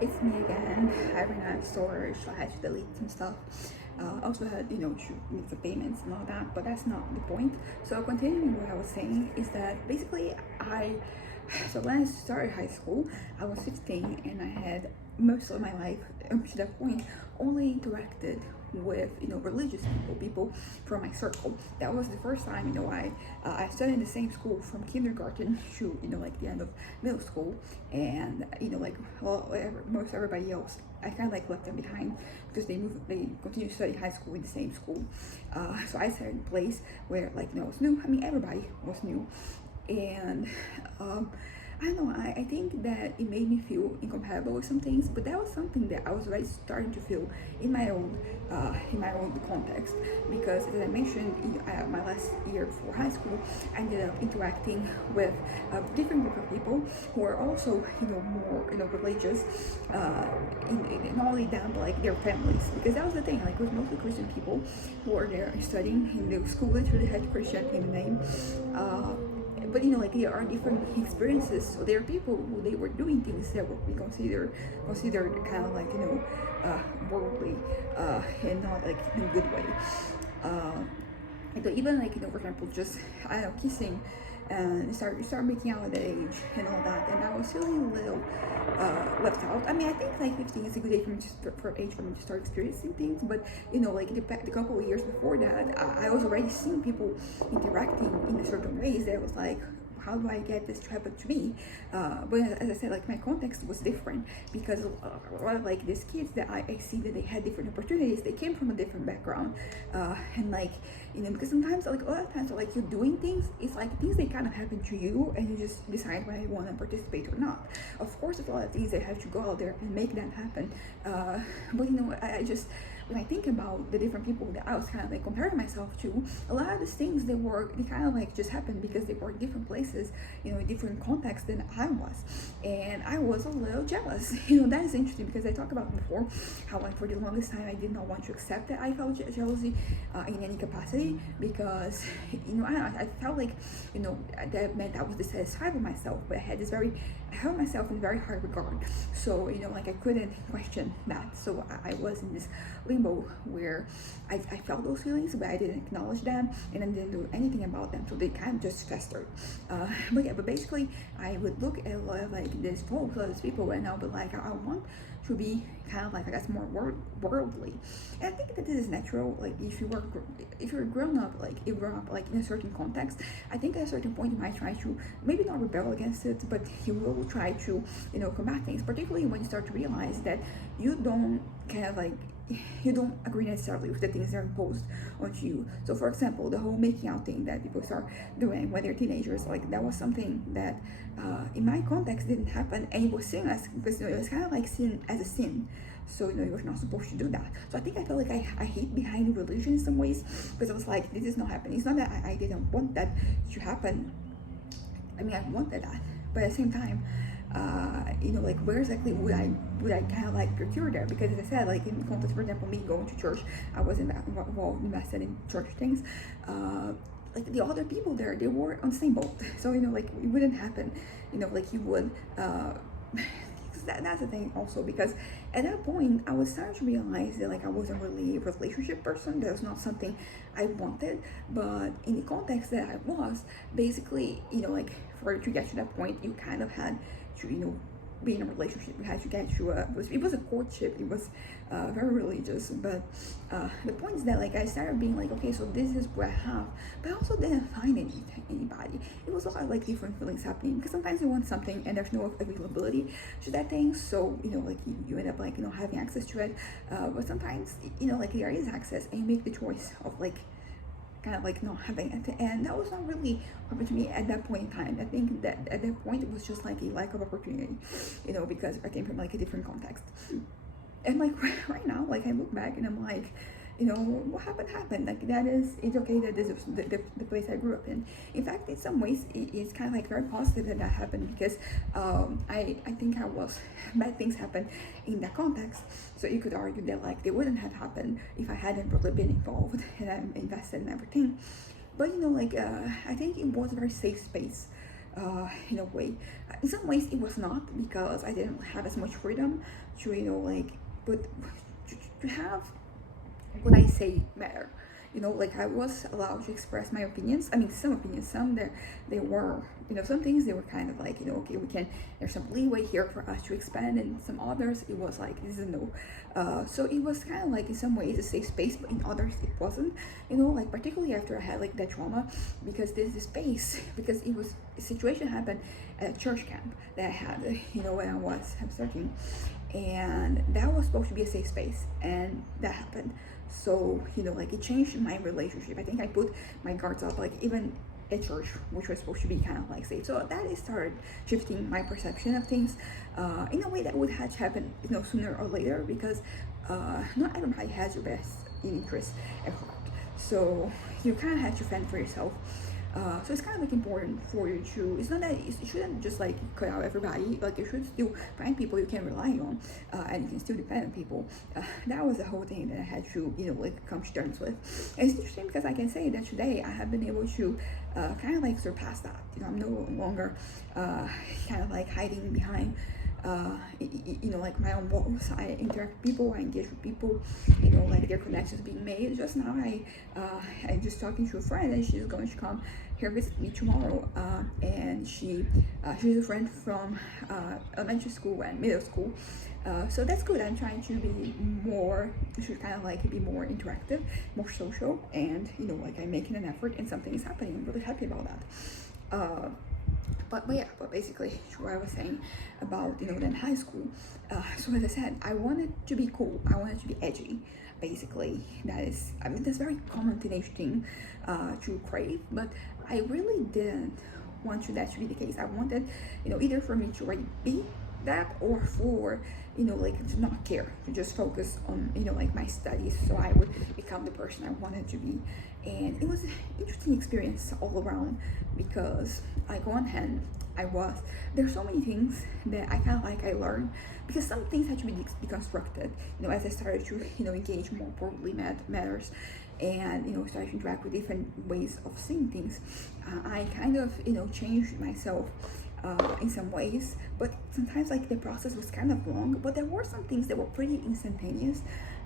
it's me again. I ran out of storage, so I had to delete some stuff. I also had, to make the payments and all that, but that's not the point. So continuing what I was saying is that basically so when I started high school, I was 15 and I had most of my life up to that point only interacted with religious people from my circle. That was the first time I studied in the same school from kindergarten to like the end of middle school, and most everybody else I kind of like left them behind because they continued to study high school in the same school. So I started in a place where it was new. I mean, everybody was new, and I don't know. I think that it made me feel incompatible with some things, but that was something that I was already starting to feel in my own context. Because as I mentioned, my last year before high school, I ended up interacting with a different group of people who are also more religious, not only them but like their families. Because that was the thing. Like, it was mostly Christian people who were there studying, and the school literally had Christian in the name. But there are different experiences. So there are people who they were doing things that would be considered kind of worldly, and not like in a good way. So even for example, just I don't know, kissing and start making out at that age and all that, and I was feeling a little left out. I mean, I think like 15 is a good age for me to start experiencing things, but the couple of years before that, I was already seeing people interacting in a certain ways that was like, how do I get this to happen to me? But as I said, like, my context was different because a lot of like these kids that I see that they had different opportunities, they came from a different background, and because sometimes like a lot of times like you're doing things, it's like things they kind of happen to you and you just decide whether you want to participate or not. Of course, there's a lot of things that have to go out there and make that happen, but I just, when I think about the different people that I was kind of like comparing myself to, a lot of these things they kind of like just happened because they were in different places, in different contexts than I was, and I was a little jealous. That is interesting because I talked about before how like for the longest time I did not want to accept that I felt jealousy in any capacity, because I felt like that meant I was dissatisfied with myself, but I held myself in very high regard. So I couldn't question that. So I was in this limbo where I felt those feelings, but I didn't acknowledge them and I didn't do anything about them. So they kind of just festered. But basically, I would look at a lot of like these folks, a lot of these people, and I'll be like, I want to be kind of like, I guess, more worldly. And I think that this is natural. Like if you're grown up, like you grow up like in a certain context, I think at a certain point you might try to maybe not rebel against it, but you will try to combat things. Particularly when you start to realize that you don't kind of like you don't agree necessarily with the things that are imposed onto you. So for example, the whole making out thing that people start doing when they're teenagers, like that was something that in my context didn't happen, and it was seen as, because it was kind of like seen as a sin. So you're not supposed to do that. So I think I felt like I hid behind religion in some ways, because I was like, this is not happening. It's not that I didn't want that to happen. I mean, I wanted that, but at the same time, like where exactly would I kind of like procure there? Because as I said, like in context, for example, me going to church, I wasn't invested in church things. Like the other people there, they were on the same boat. So like it wouldn't happen. Like you would. That's the thing also, because at that point I was starting to realize that like I wasn't really a relationship person. That was not something I wanted. But in the context that I was, basically, like for to get to that point, you kind of had to be in a relationship. You had to get to it was a courtship. It was very religious, but the point is that like I started being like, okay, so this is what I have, but I also didn't find anybody. It was a lot of like different feelings happening, because sometimes you want something and there's no availability to that thing, so like you end up like having access to it, but sometimes like there is access and you make the choice of like kind of like not having it, and that was not really open to me at that point in time. I think that at that point it was just like a lack of opportunity, because I came from like a different context. And like right now, like I look back and I'm like, what happened. Like that is, it's okay that this is the place I grew up in. In fact, in some ways it's kind of like very positive that happened, because I think bad things happened in that context. So you could argue that like they wouldn't have happened if I hadn't really been involved and I'm invested in everything. But I think it was a very safe space in a way. In some ways it was not, because I didn't have as much freedom to, like, but to have what I say matter. Like, I was allowed to express my opinions. I mean, some opinions, some they were, some things they were kind of like, okay, there's some leeway here for us to expand, and some others it was like, this is a no. So it was kind of like in some ways a safe space, but in others it wasn't. Like particularly after I had like that trauma, because there's this space, because it was a situation happened at a church camp that I had, when I was 13, and that was supposed to be a safe space, and that happened. So like, it changed my relationship. I think I put my guards up, like, even at church, which was supposed to be kind of like safe. So that started shifting my perception of things in a way that would have to happen sooner or later, because not everybody has your best interest at heart. So you kind of have to fend for yourself. So it's kind of like important for you to, it's not that you shouldn't just like cut out everybody, like you should still find people you can rely on, and you can still depend on people. That was the whole thing that I had to, like, come to terms with. And it's interesting because I can say that today I have been able to kind of like surpass that. I'm no longer kind of like hiding behind like my own walls. I interact with people, I engage with people, like their connections being made. Just now I'm just talking to a friend, and she's going to come here visit me tomorrow, and she's a friend from elementary school and middle school. So that's good. I'm trying to be more, to kind of like be more interactive, more social, and like I'm making an effort, and something is happening. I'm really happy about that. But yeah, but basically what I was saying about then high school. So as I said, I wanted to be cool. I wanted to be edgy. Basically, that's very common teenage thing to crave. But I really didn't want that to be the case. I wanted either for me to already be that, or for like to not care, to just focus on like my studies, so I would become the person I wanted to be. And it was an interesting experience all around, because like, on one hand, there's so many things that I kind of like I learned, because some things had to be deconstructed as I started to engage more probably matters, and started to interact with different ways of seeing things. I kind of changed myself in some ways, but sometimes like the process was kind of long. But there were some things that were pretty instantaneous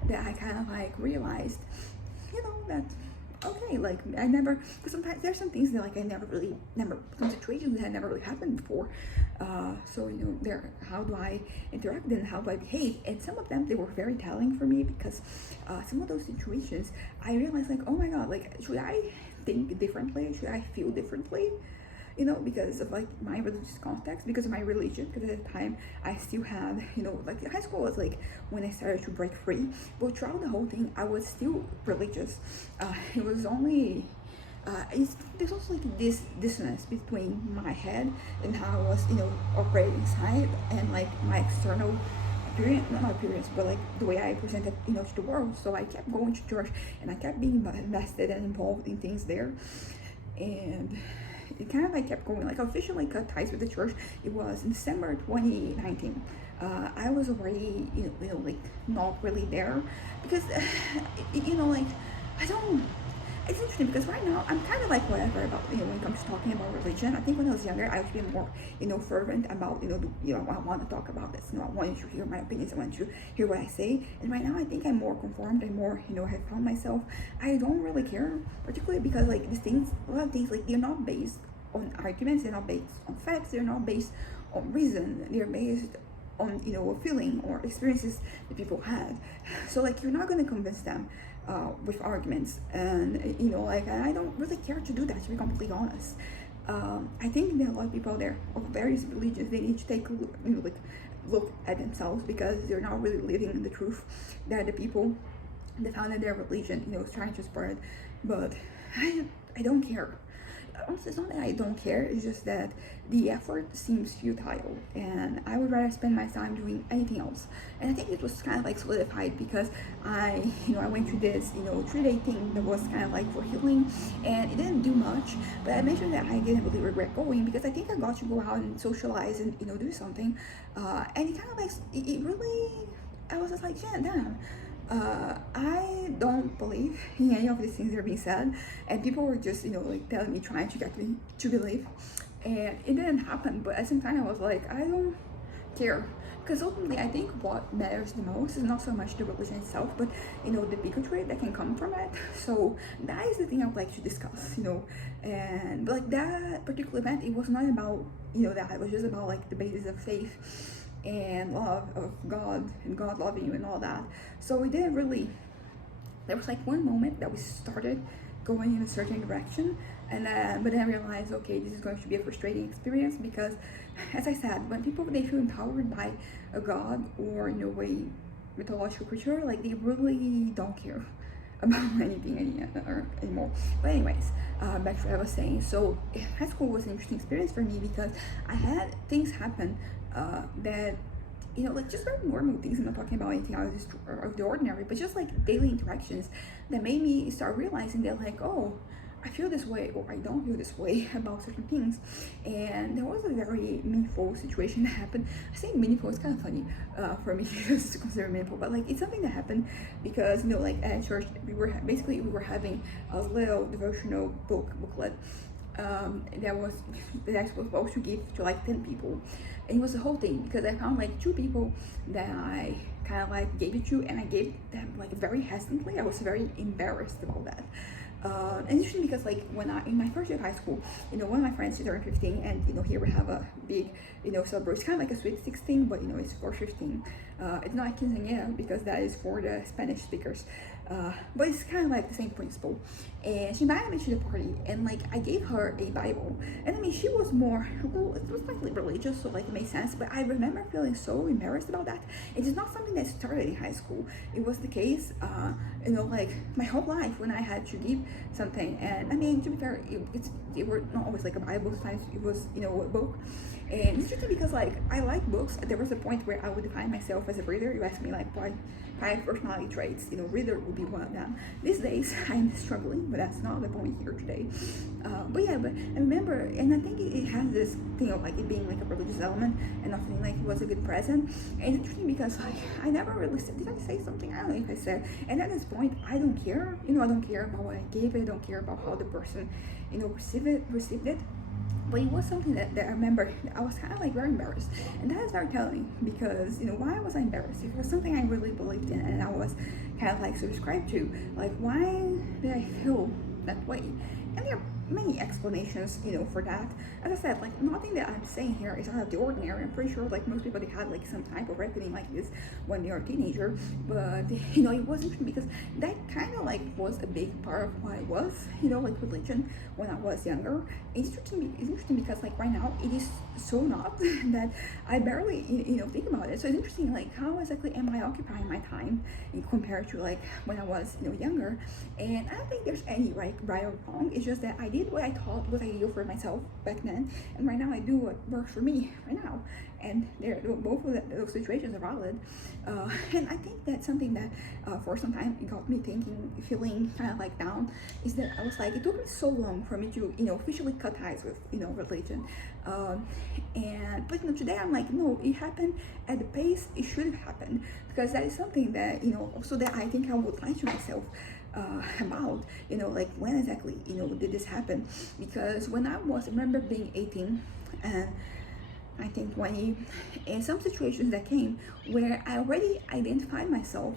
that I kind of like realized that okay, like I never, because sometimes there's some things that like I never some situations that had never really happened before. So how do I interact and how do I behave? And some of them, they were very telling for me, because some of those situations I realized like, oh my god, like, should I think differently? Should I feel differently? Because of like my religious context, because of my religion, because at the time I still had, like high school was like when I started to break free, but throughout the whole thing I was still religious. It was only, there's also like this dissonance between my head and how I was, operating inside, and like my external appearance, not my appearance, but like the way I presented, to the world. So I kept going to church, and I kept being invested and involved in things there, and it kind of like kept going. Like, officially cut ties with the church, it was in December 2019. I was already like not really there, because like I don't, it's interesting because right now I'm kind of like whatever about when it comes to talking about religion. I think when I was younger I was being more fervent about I want to talk about this. I want you to hear my opinions. I want you to hear what I say. And right now I think I'm more conformed. I'm more have found myself. I don't really care, particularly because like these things, a lot of things, like they're not based on arguments. They're not based on facts. They're not based on reason. They're based on a feeling or experiences that people had. So like, you're not going to convince them with arguments, and like, I don't really care to do that, to be completely honest. I think there are a lot of people there of various religions. They need to take a look at themselves, because they're not really living in the truth that the people that founded their religion is trying to spread. But I don't care. Honestly, it's not that I don't care, it's just that the effort seems futile, and I would rather spend my time doing anything else. And I think it was kind of like solidified because I went through this 3-day thing that was kind of like for healing, and it didn't do much, but I mentioned that I didn't really regret going, because I think I got to go out and socialize and do something, and it kind of like, it really, I was just like, yeah, damn. I don't believe in any of these things that are being said, and people were just like telling me, trying to get me to believe. and it didn't happen. But at the same time, I was like, I don't care, because ultimately I think what matters the most is not so much the religion itself, but the bigotry that can come from it. So that is the thing I would like to discuss, and like that particular event, it was not about that. It was just about like the basis of faith and love of God and God loving you and all that. So we didn't really, there was like one moment that we started going in a certain direction, and but then I realized, okay, this is going to be a frustrating experience, because as I said, when people, they feel empowered by a god or a mythological creature, like they really don't care about anything anymore. But anyways, back to what I was saying. So high school was an interesting experience for me, because I had things happen that like just very normal things. I'm not talking about anything out of the ordinary, but just like daily interactions that made me start realizing that, like, oh, I feel this way or I don't feel this way about certain things. And there was a very meaningful situation that happened. I say meaningful, it's kind of funny for me because to consider meaningful, but like it's something that happened because like at church we were having a little devotional booklet that was supposed to give to like 10 people, and it was the whole thing, because I found like 2 people that I kind of like gave it to, and I gave them like very hesitantly. I was very embarrassed about that. And it's interesting because like when in my first year of high school, one of my friends, she turned 15, and here we have a big celebration. It's kind of like a sweet 16, but it's for 15. It's not a quinceañera because that is for the Spanish speakers, but it's kind of like the same principle. And she invited me to the party, and like I gave her a Bible, and I mean she was it was slightly religious, so like it made sense. But I remember feeling so embarrassed about that. It is not something that started in high school. It was the case, like my whole life when I had to give something. And I mean, to be fair, it were not always like a Bible. Sometimes it was a book. And it's just because like I like books. There was a point where I would define myself as a reader. You asked me like what 5 personality traits, reader would be one of them. These days I'm struggling, but that's not the point here today. But I remember, and I think it has this thing of like it being like a religious element and not feeling like it was a good present. And it's interesting because like I never really said, did I say something? I don't know if I said. And at this point I don't care. I don't care about what I gave it. I don't care about how the person received it. But it was something that I remember I was kind of like very embarrassed, and that is very telling, because why was I embarrassed? It was something I really believed in and I was kind of like subscribed to. Like, why did I feel that way? And there are many explanations for that. As I said, like nothing that I'm saying here is out of the ordinary. I'm pretty sure like most people, they had like some type of reckoning like this when they were a teenager. But it was interesting because that kind of like was a big part of who I was, like religion when I was younger. It's interesting because like right now it is so not that I barely think about it. So it's interesting like how exactly am I occupying my time compared to like when I was younger. And I don't think there's any right or wrong. It's just that I did what I thought was ideal for myself back then, and right now I do what works for me right now. And both of those situations are valid. And I think that's something that for some time it got me feeling kind of like down, is that I was like, it took me so long for me to officially cut ties with religion. But today I'm like, no, it happened at the pace it should have happened, because that is something that also that I think I would lie to myself about, like when exactly did this happen. Because when I remember being 18 and I think 20, and some situations that came where I already identified myself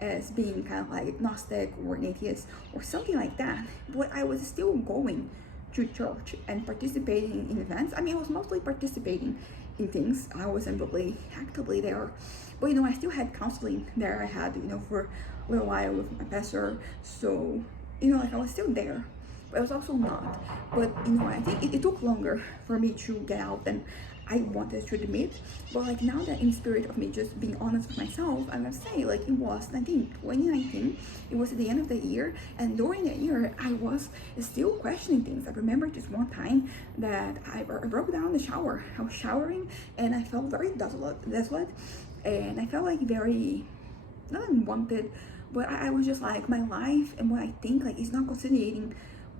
as being kind of like agnostic or an atheist or something like that, but I was still going to church and participating in events. I mean, I was mostly participating in things. I wasn't really actively there, but I still had counseling there. I had for a little while with my pastor, so like I was still there, but I was also not. But I think it took longer for me to get out than I wanted to admit. But like now that in spirit of me just being honest with myself, I'm gonna say like it was, I think 2019, it was at the end of the year, and during that year I was still questioning things. I remember just one time that I broke down in the shower. I was showering and I felt very desolate, and I felt like very not unwanted, but I was just like, my life and what I think like is not conciliating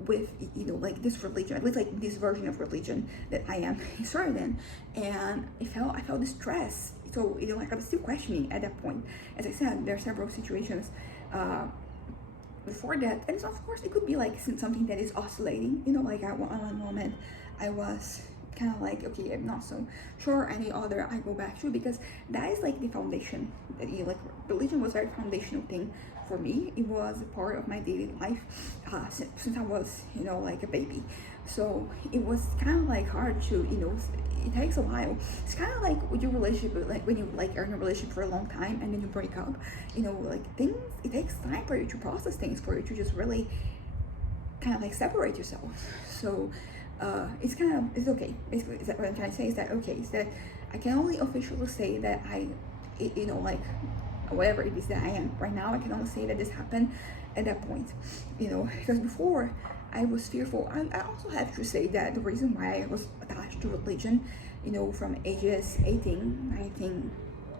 with like this religion, at least like this version of religion that I am inserted in. And I felt distress. So like I was still questioning at that point. As I said, there are several situations before that, and so of course it could be like something that is oscillating, like at one moment I was kind of like, okay, I'm not so sure any other I go back to, because that is like the foundation that you like. Religion was a very foundational thing for me. It was a part of my daily life since I was, like a baby. So it was kind of like hard to, it takes a while. It's kind of like with your relationship, like when you like are in a relationship for a long time and then you break up, like things, it takes time for you to process things, for you to just really kind of like separate yourself. So it's okay. Basically, is that what I'm trying to say? Is that okay? Is that I can only officially say that like whatever it is that I am right now, I can only say that this happened at that point, because before I was fearful. I also have to say that the reason why I was attached to religion, from ages 18, 19,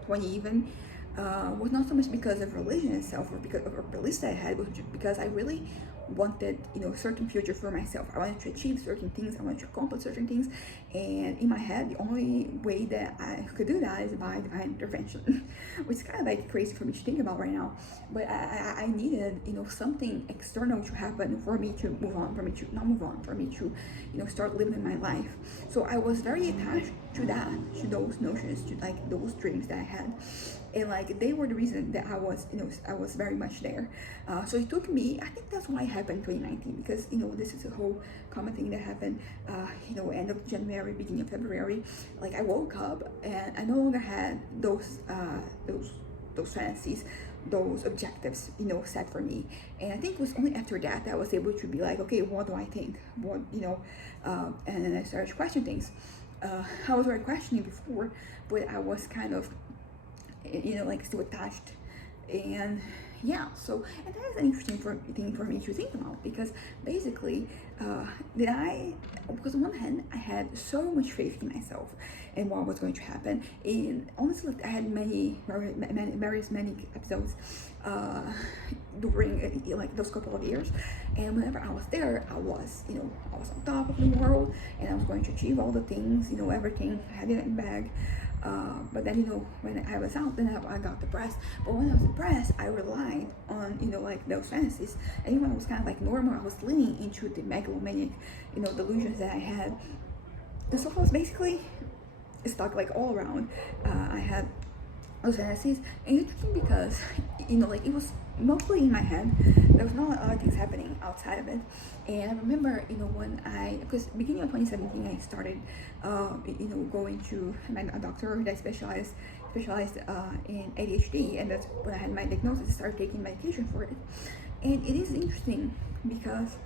20 even, was not so much because of religion itself or because of a beliefs that I had, but just because I really wanted, a certain future for myself. I wanted to achieve certain things, I wanted to accomplish certain things, and in my head, the only way that I could do that is by divine intervention, which is kind of like crazy for me to think about right now. But I needed, something external to happen for me to move on, for me to not move on, for me to, start living my life. So I was very attached to that, to those notions, to like those dreams that I had, and like they were the reason that I was very much there. So it took me, I think that's why it happened in 2019, because this is a whole common thing that happened end of January, beginning of February. Like I woke up and I no longer had those fantasies, those objectives, set for me. And I think it was only after that I was able to be like, okay, what do I think, what and then I started to question things. I was already questioning before, but I was kind of like still attached. And yeah, so, and that is an interesting thing for me to think about, because basically because on one hand I had so much faith in myself and what was going to happen, and honestly I had many episodes during like those couple of years, and whenever I was there, I was on top of the world, and I was going to achieve all the things, everything, I had it in the bag. But then when I was out, then I got depressed. But when I was depressed, I relied on like those fantasies, and even when I was kind of like normal, I was leaning into the megalomaniac delusions that I had. And so I was basically stuck like all around. I had those fantasies, and it's interesting because like it was mostly in my head. There was not a lot of things happening outside of it. And I remember when because beginning of 2017 I started going to a doctor that specialized in ADHD, and that's when I had my diagnosis. I started taking medication for it. And it is interesting because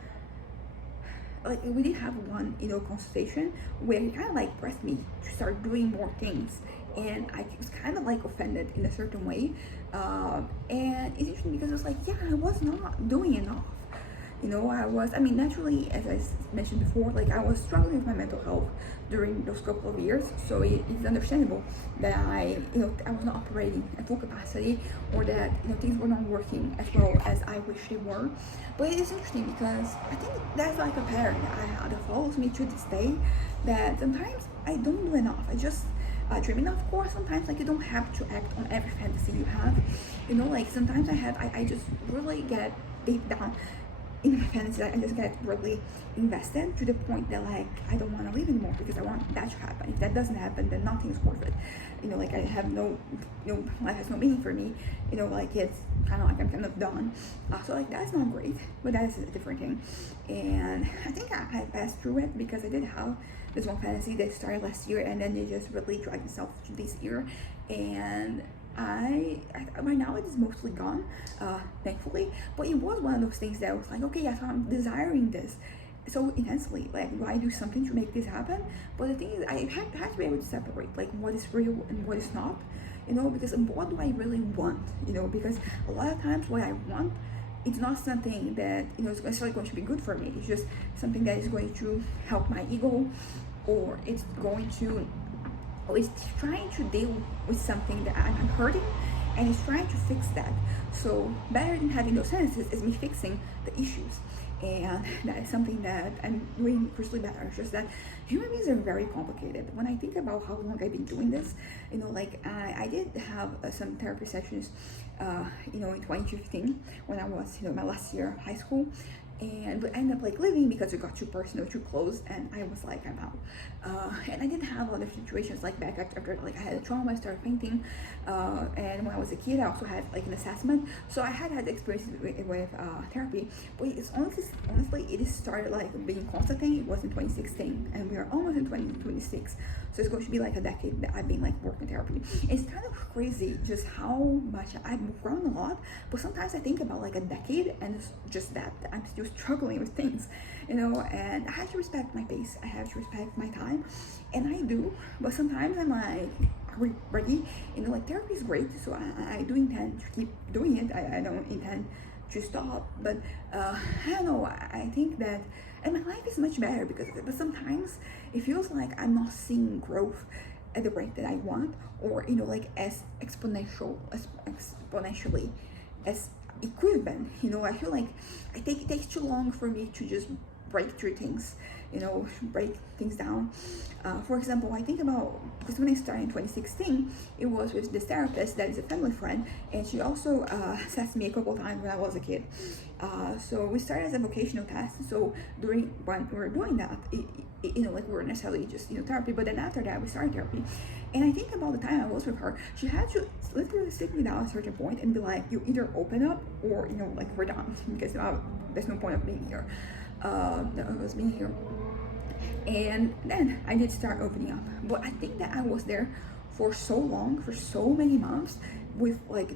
like we did have one consultation where he kind of like pressed me to start doing more things, and I was kind of like offended in a certain way. And it's interesting because it was like, yeah, I was not doing enough. I mean, naturally, as I mentioned before, like I was struggling with my mental health during those couple of years, so it's understandable that I was not operating at full capacity, or that things were not working as well as I wish they were. But it is interesting because I think that's like a pattern that I had that follows me to this day, that sometimes I don't do enough. I just dream enough. Of course, sometimes like you don't have to act on every fantasy you have. Like sometimes I just really get deep down in my fantasy. I just get really invested to the point that like I don't want to live anymore, because I want that to happen. If that doesn't happen, then nothing's worth it. Like I have life has no meaning for me. Like it's kind of like I'm kind of done. So like that's not great, but that is a different thing. And I think I passed through it, because I did have this one fantasy that started last year, and then it just really dragged itself to this year. And I right now it is mostly gone, thankfully. But it was one of those things that I was like, okay, yes, I'm desiring this so intensely. Like, do I do something to make this happen? But the thing is, I have to be able to separate like what is real and what is not. Because what do I really want? Because a lot of times what I want, it's not something that is necessarily going to be good for me. It's just something that is going to help my ego, or it's going to, or it's trying to deal with something that I'm hurting, and it's trying to fix that. So better than having those sentences is me fixing the issues. And that is something that I'm doing personally better. It's just that human beings are very complicated. When I think about how long I've been doing this, like I did have some therapy sessions, in 2015, when I was, my last year of high school. and we ended up like leaving because it got too personal, too close, and I was like, I'm out. And I didn't have other situations like back after like I had a trauma, I started painting, and when I was a kid I also had like an assessment, so I had experiences with therapy. But it's honestly it started like being constant thing. It was in 2016 and we are almost in 2026, so it's going to be like a decade that I've been like working therapy. It's kind of crazy just how much I've grown a lot, but sometimes I think about like a decade and it's just that I'm still struggling with things, you know. And I have to respect my pace, I have to respect my time, and I do. But sometimes I'm like, are we ready? You know, like therapy is great, so I do intend to keep doing it. I don't intend to stop, but I don't know, I think that, and my life is much better because of it. But sometimes it feels like I'm not seeing growth at the rate that I want, or you know, like as exponentially as it could have been. You know, I feel like it takes too long for me to just break through things, you know, break things down. For example, I think about, because when I started in 2016, it was with this therapist that is a family friend, and she also assessed me a couple times when I was a kid. So we started as a vocational test. So during when we were doing that, you know, like we were necessarily just, you know, therapy, but then after that we started therapy. And I think about the time I was with her, she had to literally sit me down at a certain point and be like, you either open up or, you know, like we're done, because there's no point of being here. Of us being here. And then I did start opening up, but I think that I was there for so long, for so many months, with like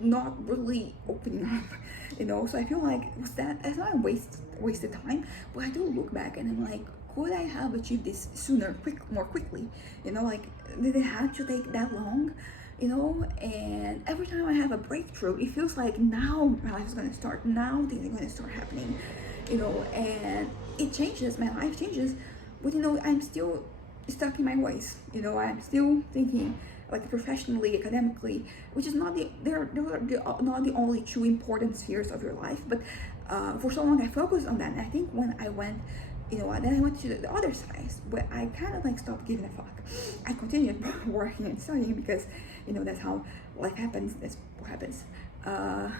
not really opening up, you know. So I feel like that's not a wasted time, but I do look back and I'm like, could I have achieved this sooner, more quickly, you know? Like, did it have to take that long, you know? And every time I have a breakthrough, it feels like now my life is going to start, now things are going to start happening, you know. And it changes, my life changes, but you know, I'm still stuck in my ways, you know. I'm still thinking like professionally, academically, which is not they're not the only two important spheres of your life, but for so long I focused on that. And I think when I went, you know, then I went to the other side where I kind of like stopped giving a fuck. I continued working and studying because, you know, that's how life happens, that's what happens, how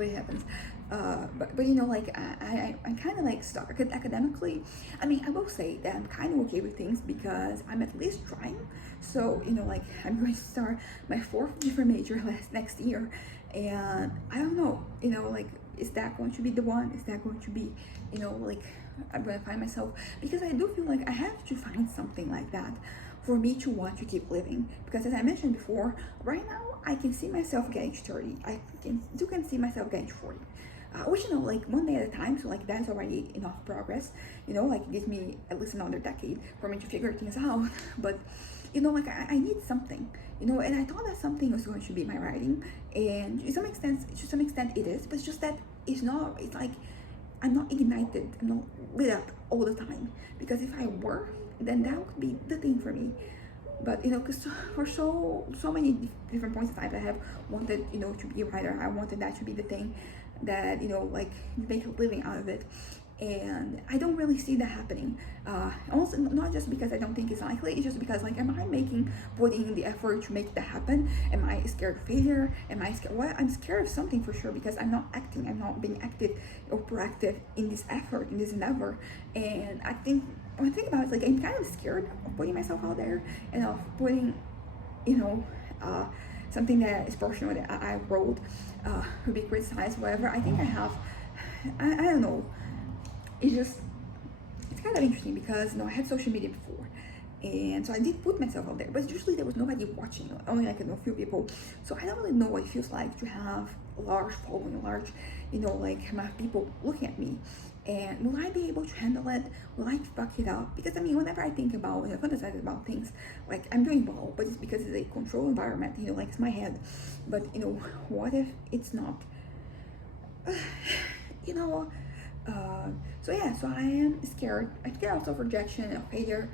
it happens. But you know, like I'm kind of like stuck academically. I mean, I will say that I'm kind of okay with things because I'm at least trying. So you know, like I'm going to start my 4th different major next year, and I don't know, you know, like is that going to be the one? Is that going to be, you know, like I'm going to find myself? Because I do feel like I have to find something like that for me to want to keep living. Because as I mentioned before, right now I can see myself getting to 30. I can see myself getting to 40. Which, you know, like one day at a time, so like that's already enough progress, you know. Like it gives me at least another decade for me to figure things out. But you know, like I need something, you know. And I thought that something was going to be my writing, and to some extent it is, but it's just that it's not. It's like I'm not ignited, I'm not lit up all the time, because if I were, then that would be the thing for me. But you know, because for so many different points in time, I have wanted, you know, to be a writer. I wanted that to be the thing that, you know, like make a living out of it, and I don't really see that happening. Also, not just because I don't think it's likely, it's just because, like, am I putting in the effort to make that happen? Am I scared of failure? Am I scared? Well, I'm scared of something for sure, because I'm not being active or proactive in this effort, in this endeavor. And I think when I think about it, like, I'm kind of scared of putting myself out there and of putting, you know, something that is personal that I wrote could be criticized, whatever. I think I don't know. It's kind of interesting because, you know, I had social media before, and so I did put myself out there, but usually there was nobody watching, only like, you know, a few people. So I don't really know what it feels like to have a large following, a large, you know, like amount of people looking at me. And will I be able to handle it? Will I fuck it up? Because I mean, whenever I think about, you know, fantasize about things, like I'm doing well, but it's because it's a controlled environment, you know, like it's my head. But you know, what if it's not? You know. So yeah, so I am scared. I'm scared also of rejection, of failure,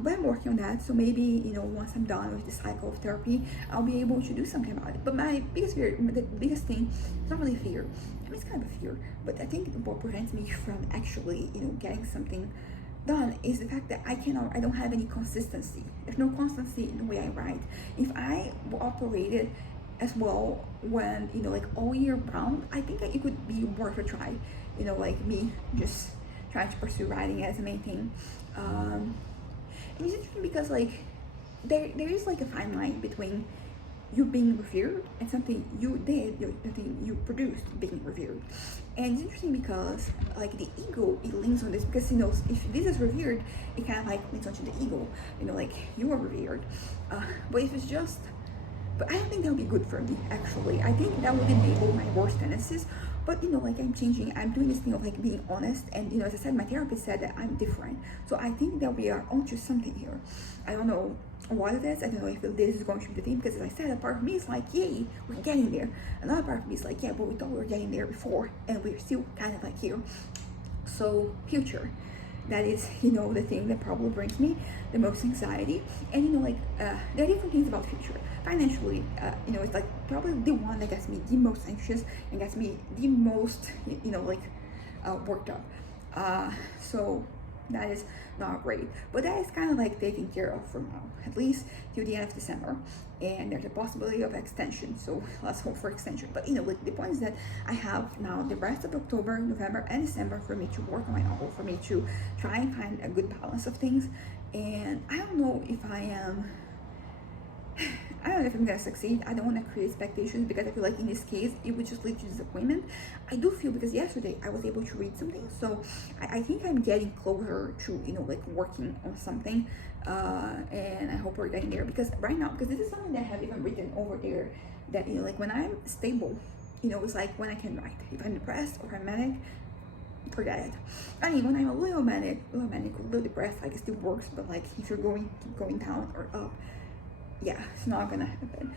but I'm working on that. So maybe, you know, once I'm done with the cycle of therapy, I'll be able to do something about it. But my biggest fear, the biggest thing, it's not really fear. I mean, it's kind of a fear, but I think what prevents me from actually, you know, getting something done is the fact that I don't have any consistency. There's no consistency in the way I write. If I operated as well when, you know, like all year round, I think that it could be worth a try, you know, like me just trying to pursue writing as a main thing. And it's interesting because like there is like a fine line between you being revered and something you did, something you produced being revered. And it's interesting because like the ego, it leans on this because, you know, if this is revered, it kind of like leans onto the ego, you know, like you are revered. But if it's just, but I don't think that would be good for me actually. I think that would enable my worst tendencies. But, you know, like I'm changing, I'm doing this thing of like being honest, and, you know, as I said, my therapist said that I'm different. So I think that we are onto something here. I don't know what it is. I don't know if this is going to be the thing, because as I said, a part of me is like, yay, we're getting there. Another part of me is like, yeah, but we thought we were getting there before, and we're still kind of like here. So future, that is, you know, the thing that probably brings me the most anxiety. And, you know, like there are different things about future. Financially, you know, it's like probably the one that gets me the most anxious and gets me the most, you know, like worked up. So that is not great, but that is kind of like taken care of for now, at least till the end of December. And there's a possibility of extension, so let's hope for extension. But, you know, like the point is that I have now the rest of October, November, and December for me to work on my novel, for me to try and find a good balance of things. And I don't know if I don't know if I'm gonna succeed. I don't want to create expectations, because I feel like in this case it would just lead to disappointment. I do feel, because yesterday I was able to read something, so I think I'm getting closer to, you know, like working on something, and I hope we're getting there. Because right now, because this is something that I have even written over there, that, you know, like when I'm stable, you know, it's like when I can write. If I'm depressed or I'm manic, forget it. I mean, when I'm a little manic, a little depressed, like it still works, but like if you're going down or up, yeah, it's not gonna happen.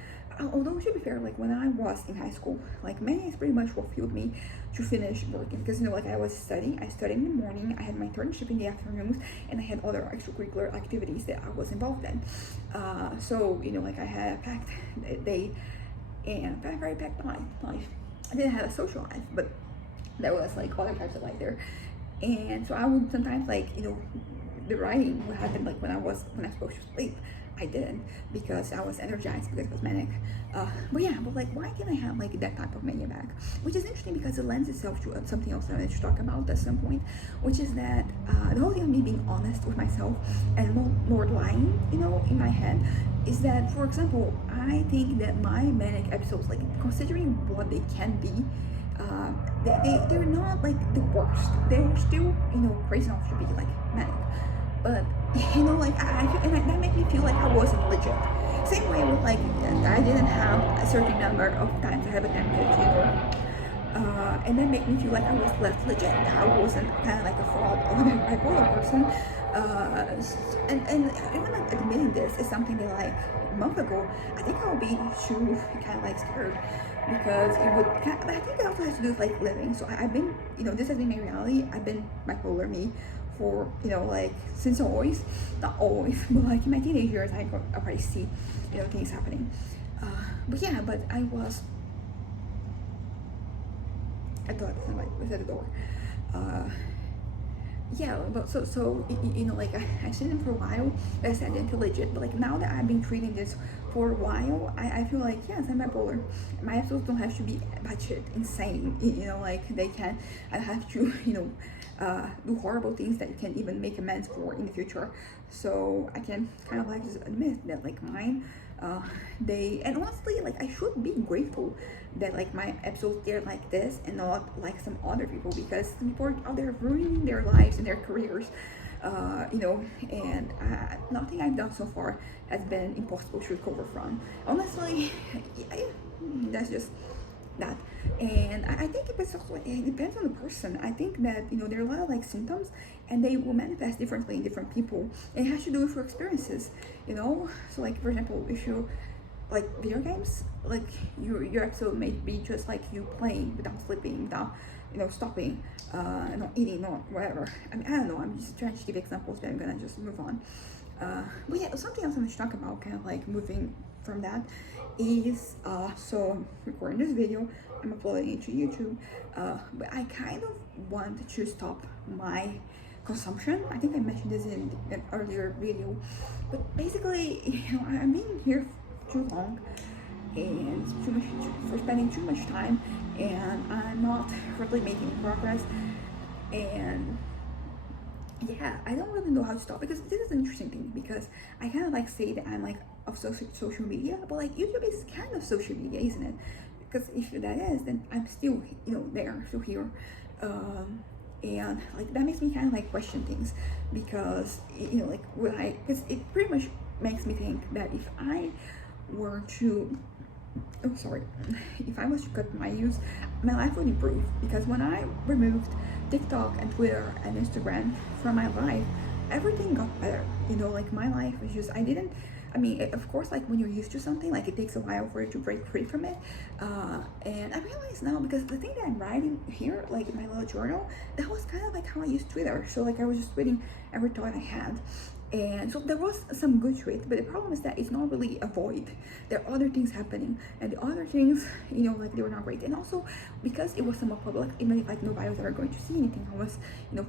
Although, to be fair, like when I was in high school, like many is pretty much what fueled me to finish working, because, you know, like I was studying, I studied in the morning, I had my internship in the afternoons, and I had other extracurricular activities that I was involved in. So, you know, like I had a packed day and a very packed life. I didn't have a social life, but there was like other types of life there. And so I would sometimes, like, you know, the writing would happen like when I was supposed to sleep. I didn't, because I was energized, because it was manic. But yeah, but like, why can't I have like that type of mania back? Which is interesting, because it lends itself to something else I wanted to talk about at some point, which is that the whole thing of me being honest with myself and not lying, you know, in my head, is that, for example, I think that my manic episodes, like considering what they can be, they're not like the worst. They're still, you know, crazy enough to be like manic. But, you know, like I feel, and that made me feel like I wasn't legit. Same way with like, I didn't have a certain number of times I have attempted, you know, and that made me feel like I was less legit. I wasn't kind of like a fraud or a bipolar person. And even like admitting this is something that, like a month ago, I think I would be too kind of like scared, because it would kind of, I think it also has to do with like living. So I've been, you know, this has been my reality. I've been bipolar me for, you know, like since always, not always, but like in my teenage years, I already see, you know, things happening. But yeah, but I thought somebody was at the door. Yeah, but so you know, like I seen them for a while. I said they're legit, but like now that I've been treating this for a while, I feel like, yes, I'm bipolar. My episodes don't have to be batshit insane, you know, like they can. I have to, you know, do horrible things that you can even make amends for in the future. So I can kind of like just admit that like mine, they, and honestly, like I should be grateful that like my episodes, they're like this and not like some other people, because some people are out there ruining their lives and their careers, you know, and nothing I've done so far has been impossible to recover from. Honestly, yeah, that's just that. And I think it depends on the person. I think that, you know, there are a lot of like symptoms, and they will manifest differently in different people, and it has to do with your experiences, you know. So like, for example, if you like video games, like your episode may be just like you playing without sleeping, without, you know, stopping, not eating, not whatever. I mean, I don't know, I'm just trying to give examples, then I'm gonna just move on. But yeah, something else I want to talk about, kind of like moving from that, is so I'm recording this video, I'm uploading it to YouTube, but I kind of want to stop my consumption. I think I mentioned this in an earlier video, but basically, you know, I've been here too long, and for spending too much time, and I'm not really making progress. And yeah, I don't really know how to stop, because this is an interesting thing, because I kind of like say that I'm like of social media, but like YouTube is kind of social media, isn't it? Because if that is, then I'm still, there, still here. And like that makes me kind of like question things, because like because it pretty much makes me think that if I were to, oh sorry, if I was to cut my use, my life would improve, because when I removed TikTok and Twitter and Instagram from my life, everything got better. Like my life was just, I mean, of course, like when you're used to something, like it takes a while for you to break free from it. And I realize now, because the thing that I'm writing here, like in my little journal, that was kind of like how I used Twitter. So like I was just tweeting every thought I had. And so there was some good to it, but the problem is that it's not really a void. There are other things happening, and the other things, like they were not great. And also because it was somewhat public, even if like nobody was ever going to see anything I was,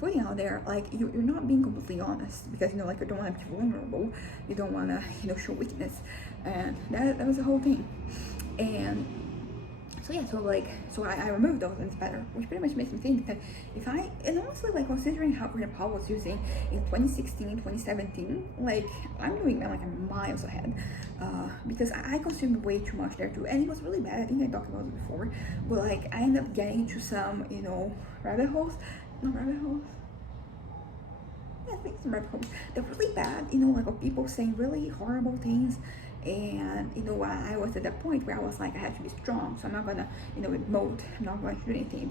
putting out there, like you're not being completely honest, because like you don't want to be vulnerable, you don't want to show weakness, and that was the whole thing. And so yeah, so I removed those, and it's better, which pretty much makes me think that and honestly, like considering how Paul was using in 2016, 2017, like I'm doing like I'm miles ahead, because I consumed way too much there too, and it was really bad. I think I talked about it before, but like I ended up getting into some, rabbit holes, not rabbit holes. Yeah, I think some rabbit holes. They're really bad, like of people saying really horrible things. And I was at that point where I was like, I had to be strong, so I'm not gonna emote, I'm not going to do anything,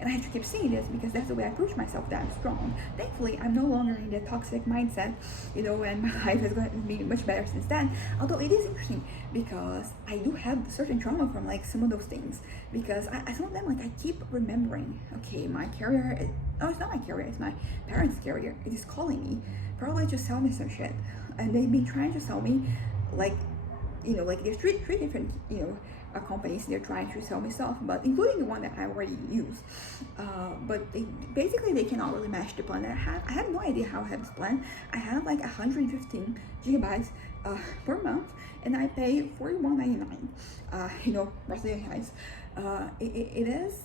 and I had to keep saying this because that's the way I push myself, that I'm strong. Thankfully I'm no longer in that toxic mindset, and my life is going to be much better since then. Although it is interesting, because I do have certain trauma from like some of those things, because some of them, like I keep remembering, okay, my career it's not my career, it's my parents' career, it is calling me probably to sell me some shit, and they've been trying to sell me like like there's three different companies they're trying to sell me stuff, but including the one that I already use, but they cannot really match the plan that I have no idea how I have this plan. I have like 115 gigabytes per month, and I pay $41.99 Brazilian reais. It is,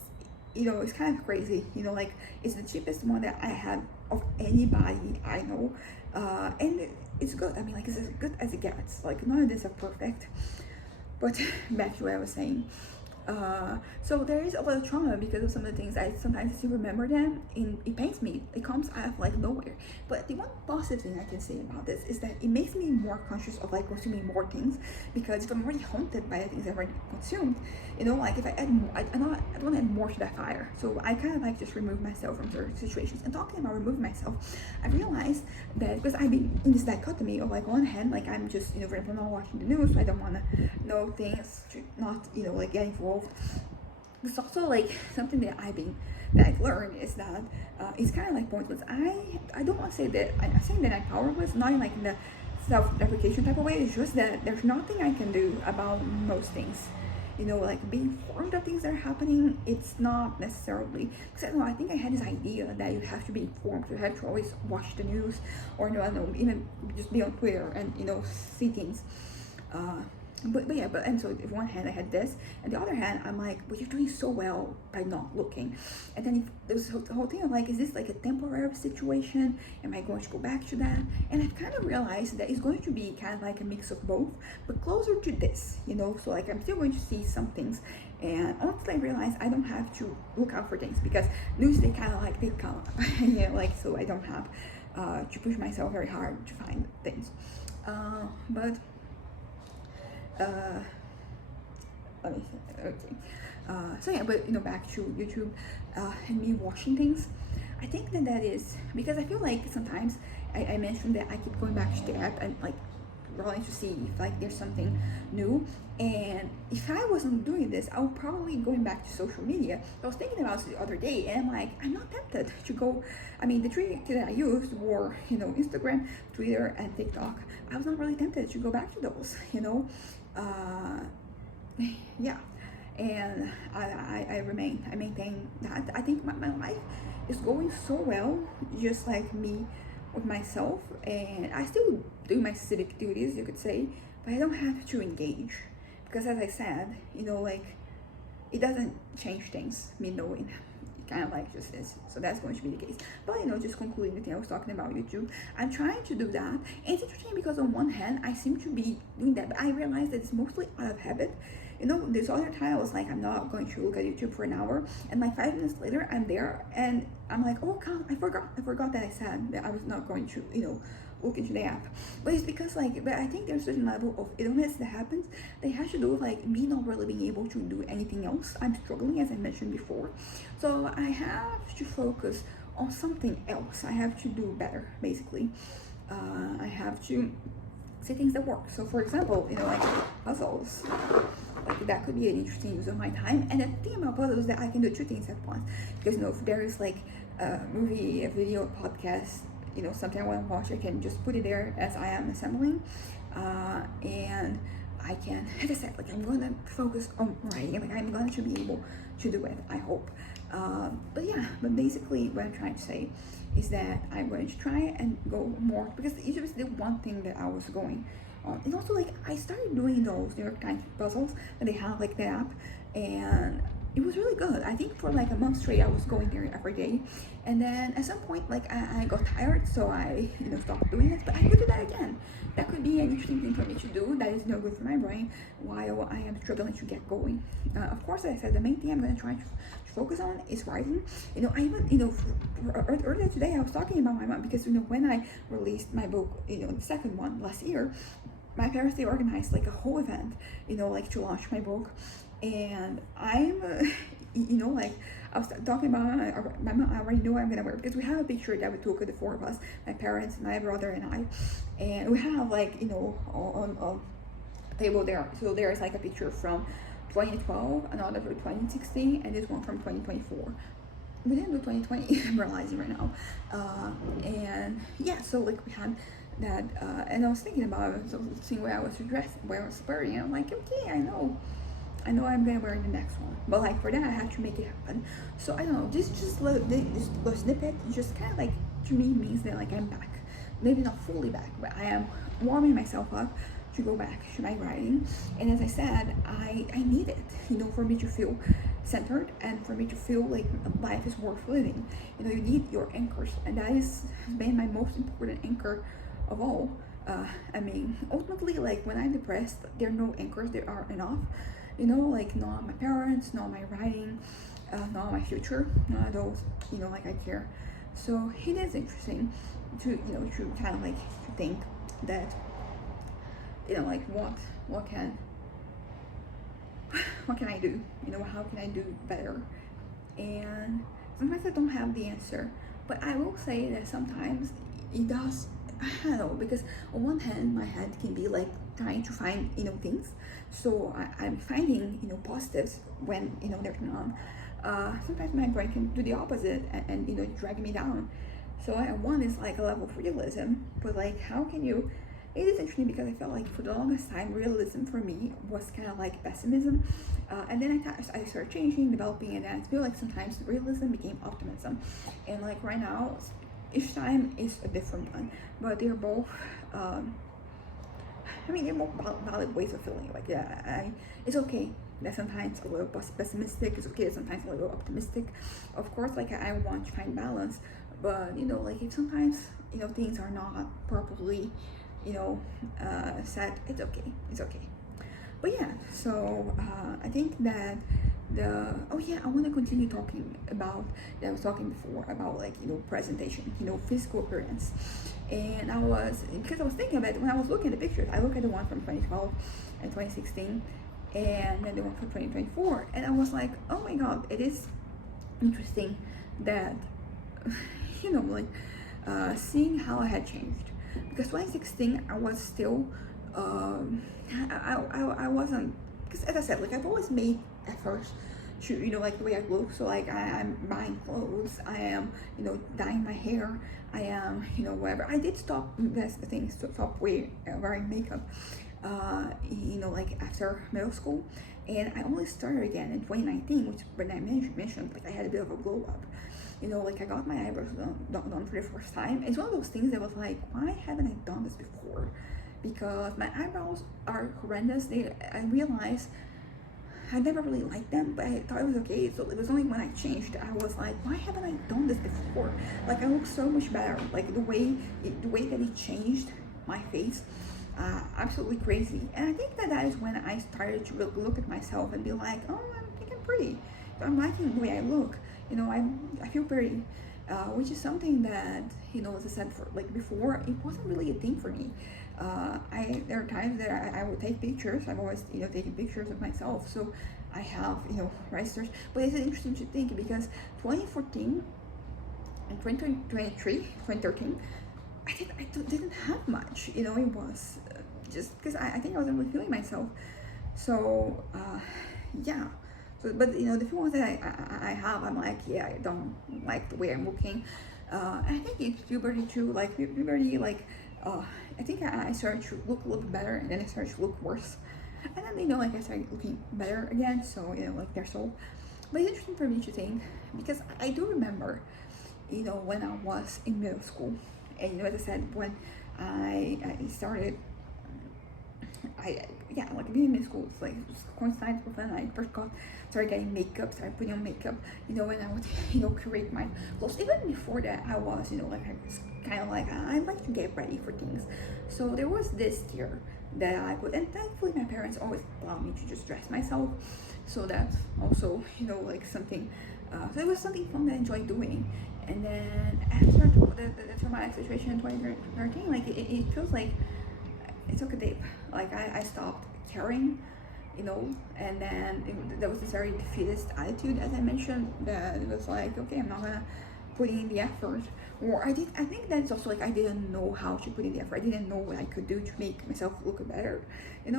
it's kind of crazy, like it's the cheapest one that I have of anybody I know, and it's good. I mean, like, it's as good as it gets. Like, none of this are perfect, but back to what I was saying. So there is a lot of trauma because of some of the things. I sometimes still remember them, and it pains me. It comes out of like nowhere. But the one positive thing I can say about this is that it makes me more conscious of like consuming more things, because if I'm already haunted by the things I've already consumed, like if I add more, I don't want to add more to that fire. So I kind of like just remove myself from certain situations. And talking about removing myself, I realized that because I've been in this dichotomy of like, on one hand, like I'm just for example not watching the news, so I don't want to know things, to not like get involved. It's also like something that I've learned is that it's kind of like pointless. I don't want to say that I'm saying that I'm powerless, not in like in the self-deprecation type of way. It's just that there's nothing I can do about most things. Like being informed of things that are happening, it's not necessarily, because I don't know, I think I had this idea that you have to be informed, you have to always watch the news, or I don't know, even just be on Twitter and see things. But yeah, and so on one hand I had this, and the other hand I'm like, but you're doing so well by not looking. And then there's the whole thing of like, is this like a temporary situation? Am I going to go back to that? And I've kind of realized that it's going to be kind of like a mix of both, but closer to this, so like I'm still going to see some things. And honestly, I realized I don't have to look out for things, because news, they kind of like, they come like, so I don't have to push myself very hard to find things. But let me see. Okay. So yeah, but back to YouTube and me watching things. I think that is because I feel like sometimes I mentioned that I keep going back to the app and like rolling to see if like there's something new. And if I wasn't doing this, I would probably going back to social media. I was thinking about it the other day, and I'm like, I'm not tempted to go. I mean, the three that I used were Instagram, Twitter, and TikTok. I was not really tempted to go back to those. Yeah, and I maintain that. I think my life is going so well, just like me with myself, and I still do my civic duties, you could say, but I don't have to engage. because as I said, like, it doesn't change things, me knowing. It kind of like just is. So that's going to be the case. But just concluding the thing I was talking about YouTube, I'm trying to do that. And it's interesting because on one hand, I seem to be doing that, but I realize that it's mostly out of habit. This other time I was like, I'm not going to look at YouTube for an hour, and like 5 minutes later, I'm there, and I'm like, oh God, I forgot that I said that I was not going to, look into the app. But it's because but I think there's a certain level of illness that happens that has to do with like me not really being able to do anything else. I'm struggling, as I mentioned before, so I have to focus on something else. I have to do better, basically. I have to say things that work. So for example, like puzzles, like that could be an interesting use of my time. And the thing about puzzles is that I can do two things at once, because if there is like a movie, a video, a podcast, something I want to watch, I can just put it there as I am assembling, and I can, as I said, like, I'm going to focus on writing, like I'm going to be able to do it, I hope. But basically what I'm trying to say is that I'm going to try and go more, because YouTube is the one thing that I was going on. And also, like, I started doing those New York Times puzzles that they have, like, the app, and it was really good. I think for like a month straight I was going there every day, and then at some point, like, I got tired, so I stopped doing it. But I could do that again. That could be an interesting thing for me to do that is no good for my brain while I am struggling to get going. Of course, as I said, the main thing I'm going to try to focus on is writing. I even earlier today I was talking about my mom, because when I released my book, the second one last year, my parents, they organized like a whole event, like to launch my book. And I'm like, I was talking about my mom. I already know what I'm gonna wear, because we have a picture that we took of the four of us, my parents, my brother, and I, and we have like on table there. So there's like a picture from 2012, another from 2016, and this one from 2024. We didn't do 2020. I'm realizing right now. And yeah, so like we had that, and I was thinking about it, so seeing where I was dressed, where I was wearing, and I'm like, okay, I know I'm gonna wear the next one, but like for that I have to make it happen. So I don't know, this little snippet just kind of like, to me, means that like I'm back, maybe not fully back, but I am warming myself up to go back to my writing. And as I said, I need it, for me to feel centered and for me to feel like life is worth living. You need your anchors, and that has been my most important anchor of all. Ultimately, like when I'm depressed, there are no anchors, there are enough. Like not my parents, not my writing, not my future, none of those, like I care. So it is interesting to, to kind of like to think that, like what can I do? How can I do better? And sometimes I don't have the answer, but I will say that sometimes it does. I don't know, because on one hand my head can be like trying to find things, so I'm finding positives when there's none. Sometimes my brain can do the opposite and drag me down. So one is like a level of realism, but like how can you, it is interesting because I felt like for the longest time realism for me was kind of like pessimism, and then I started changing, developing, and I feel like sometimes realism became optimism. And like right now, each time is a different one, but they're both they're more valid ways of feeling. Like, yeah, it's okay that sometimes a little pessimistic, it's okay that sometimes a little optimistic. Of course, like I want to find balance, but like if sometimes things are not properly set, it's okay. But yeah, so I think that I want to continue talking about that I was talking before about like presentation, physical appearance. And because I was thinking about it when I was looking at the pictures. I looked at the one from 2012 and 2016, and then the one from 2024, and I was like, oh my god, it is interesting that seeing how I had changed. Because 2016 I was still I wasn't, because as I said, like I've always made efforts to like the way I look. So like I'm buying clothes, I am dyeing my hair, I am whatever. I did stop, that's the thing, stop wearing makeup like after middle school, and I only started again in 2019, which when I mentioned like I had a bit of a glow up. Like I got my eyebrows done for the first time. It's one of those things that was like, why haven't I done this before? because my eyebrows are horrendous. I realized I never really liked them, but I thought it was okay. So it was only when I changed, I was like, why haven't I done this before? Like I look so much better. Like the way that it changed my face, absolutely crazy. And I think that is when I started to look at myself and be like, oh, I think I'm pretty. I'm liking the way I look. I feel pretty. Which is something that, as I said, for like before, it wasn't really a thing for me. There are times that I would take pictures. I've always taken pictures of myself, so I have registers. But it's interesting to think because 2014 and 2023, 2013, didn't have much. It was just because I think I wasn't really feeling myself. So yeah. So, but the feelings that I have, I'm like, yeah, I don't like the way I'm looking. I think it's puberty too. Like puberty, like I think I started to look a little bit better, and then I started to look worse. And then like I started looking better again. So like they're so. But it's interesting for me to think because I do remember, when I was in middle school, and as I said, when I started. Like being in middle school, it's like coincides with when I first started getting makeup, started putting on makeup, and I would, curate my clothes. Even before that, I was, like I was kind of like I like to get ready for things. So there was this year that I could, and thankfully my parents always allowed me to just dress myself. So that's also, like something. So it was something fun that I enjoyed doing. And then after the traumatic situation in 2013, like it feels like it took a dip. Like I stopped caring, and then there was this very defeatist attitude, as I mentioned, that it was like, okay, I'm not gonna put in the effort. Or I think that's also like I didn't know how to put in the effort. I didn't know what I could do to make myself look better, and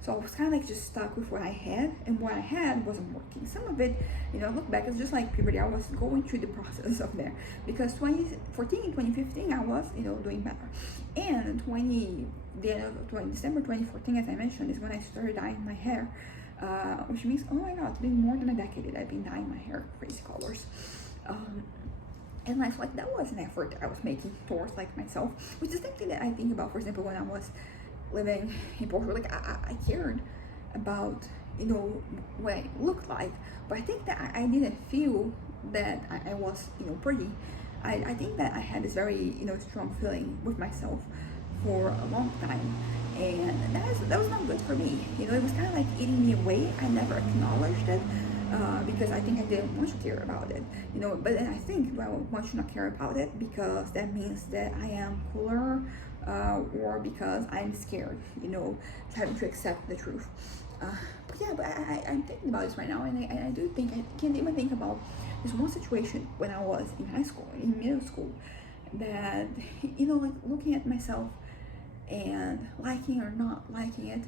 so I was kind of like just stuck with what I had, and what I had wasn't working. Some of it, I look back, it's just like puberty. I was going through the process of there because 2014 and 2015, I was, doing better. And the end of December 2014, as I mentioned, is when I started dyeing my hair, which means, oh my God, it's been more than a decade that I've been dyeing my hair crazy colors. And I feel like that was an effort that I was making towards like myself, which is something that I think about, for example, when I was living in Portugal. Like I cared about what I looked like, but I think that I didn't feel that I was pretty. I think that I had this very strong feeling with myself for a long time, and that was not good for me. It was kind of like eating me away. I never acknowledged it. Because I think I didn't want to care about it, but then I think I want to not care about it because that means that I am cooler, or because I'm scared, having to accept the truth. But I'm thinking about this right now, and I do think I can't even think about this one situation when I was in high school, in middle school, that like looking at myself and liking or not liking it.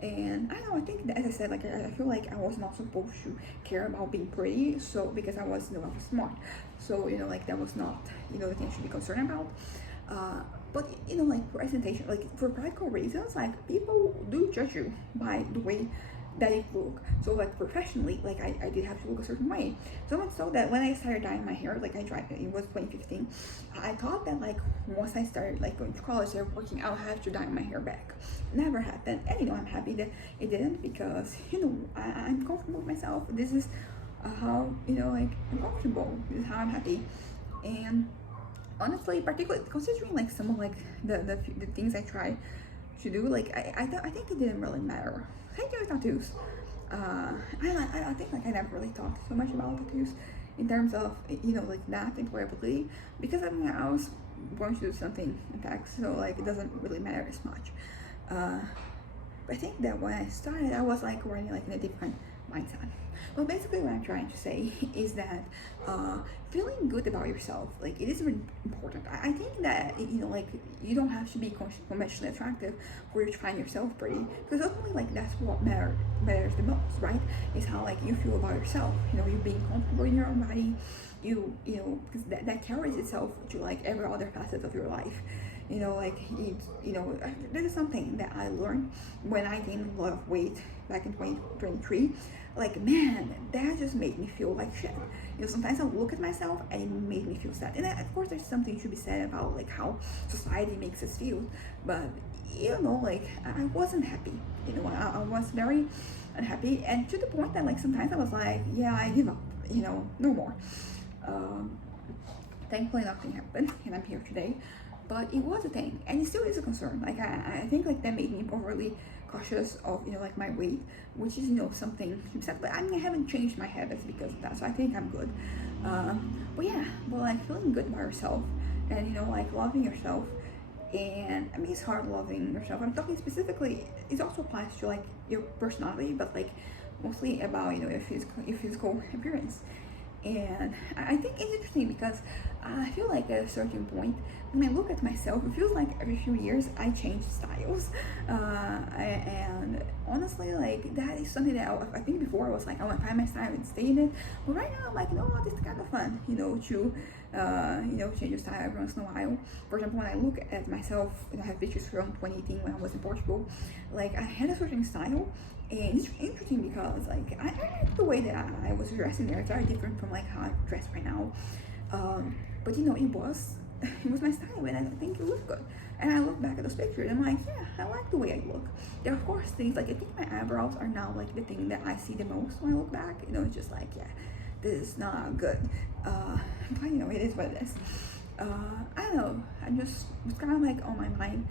And I don't know, I think that, as I said, like I feel like I was not supposed to care about being pretty, so because I was I was smart, so like that was not the thing I should be concerned about. But like presentation, like for practical reasons, like people do judge you by the way that you look. So like professionally, like I did have to look a certain way. So much so that when I started dyeing my hair, like it was 2015, I thought that like once I started like going to college, started working, I'll have to dye my hair back. Never happened. And I'm happy that it didn't, because I'm comfortable with myself. This is how like I'm comfortable. This is how I'm happy. And honestly, particularly considering like some of like the things I tried to do, like I think it didn't really matter. Thank you, tattoos. I think like I never really talked so much about tattoos in terms of like that employability, because I mean I was going to do something in fact, so like it doesn't really matter as much. But I think that when I started, I was like already like in a different mindset. Well, basically what I'm trying to say is that feeling good about yourself, like it is really important. I think that like you don't have to be conventionally attractive for you to find yourself pretty, because ultimately like that's what matters the most, right? Is how like you feel about yourself. You being comfortable in your own body, because that carries itself to like every other facet of your life. you know, like you know, this is something that I learned when I gained a lot of weight back in 2023. Like, man, that just made me feel like shit. You know, sometimes I look at myself and it made me feel sad. And of course, there's something to be said about like how society makes us feel. But you know, like I wasn't happy. You know, I was very unhappy, and to the point that like sometimes I was like, yeah, I give up. You know, no more. Um, Thankfully, nothing happened, and I'm here today. But it was a thing, and it still is a concern. Like I think like that made me overly cautious of, you know, like my weight, which is, you know, something to be said. But I mean, I haven't changed my habits because of that, so I think I'm good. But yeah, but like feeling good about yourself, and you know, like loving yourself. And I mean, it's hard loving yourself. I'm talking specifically, it also applies to like your personality, but like mostly about, you know, your physical appearance. And I think it's interesting because I feel like at a certain point, when I look at myself, it feels like every few years I change styles. And honestly, like that is something that I think before I was like, I want to find my style and stay in it. But right now, I'm like, no, this is kind of fun, you know, to you know, change your style every once in a while. For example, when I look at myself, you know, I have pictures from 2018 when I was in Portugal. Like I had a certain style, and it's interesting because like I like the way that I was dressing there. It's very different from like how I dress right now. But you know, it was it was my style, and I think it looked good. And I look back at those pictures, and I'm like, yeah, I like the way I look. There are of course things like I think my eyebrows are now like the thing that I see the most when I look back. You know, it's just like, yeah, this is not good. But you know, it is what it is. I don't know. I just was kind of like on my mind,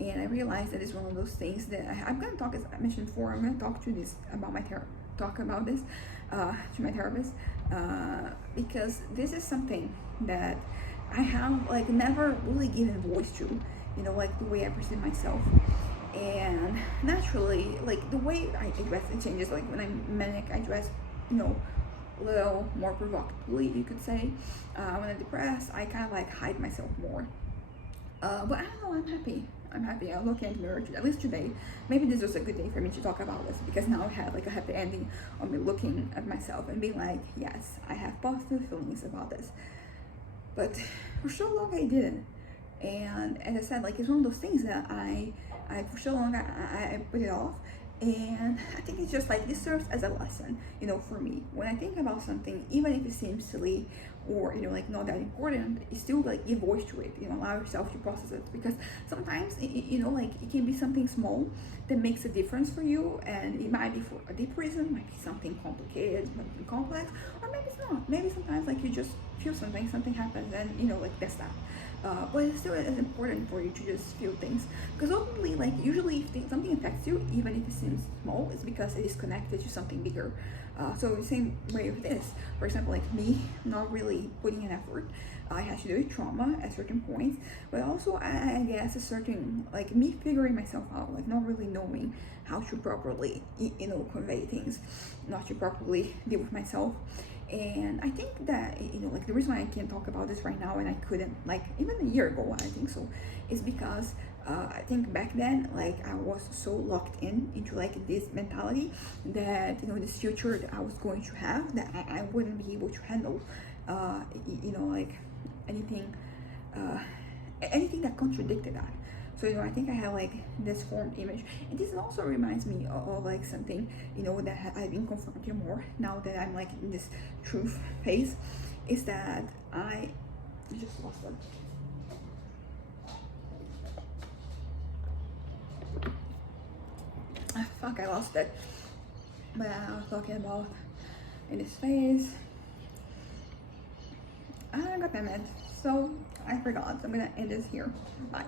and I realized that it's one of those things that I'm gonna talk, as I mentioned before, I'm gonna talk to this about talk about this to my therapist, because this is something that I have like never really given voice to, you know, like the way I perceive myself. And naturally, like the way I dress, it changes. Like when I'm manic, I dress, you know, a little more provocatively, you could say. When I'm depressed, I kind of like hide myself more. But I don't know, I'm happy. I'm happy. I'm looking at the mirror, at least today. Maybe this was a good day for me to talk about this, because now I had like a happy ending of me looking at myself and being like, yes, I have positive feelings about this. But for so long I didn't. And as I said, like it's one of those things that I for so long I put it off. And I think it's just like this serves as a lesson, you know, for me. When I think about something, even if it seems silly or, you know, like not that important, you still like give voice to it, you know, allow yourself to process it. Because sometimes, you know, like it can be something small that makes a difference for you, and it might be for a deep reason, might be something complicated, something complex, or maybe it's not. Maybe sometimes like you just feel something happens, and you know, like that's that. But it's still as important for you to just feel things, because ultimately, like usually if something affects you, even if it seems small, it's because it is connected to something bigger. So the same way with this, for example, like me not really putting an effort, I had to do with trauma at certain points, but also I guess a certain like me figuring myself out, like not really knowing how to properly, you know, convey things, not to properly deal with myself. And I think that, you know, like the reason why I can't talk about this right now, and I couldn't like even a year ago, I think so, is because I think back then, like I was so locked into like this mentality that, you know, this future that I was going to have, that I wouldn't be able to handle, you know, like anything, uh, anything that contradicted that. So, you know, I think I have like this formed image, and this also reminds me of like something, you know, that I've been confronting more now that I'm like in this truth phase, is that I just lost it. Ah, fuck, I lost it. But I was talking about in this phase. I got that mad, so I forgot. So I'm gonna end this here. Bye.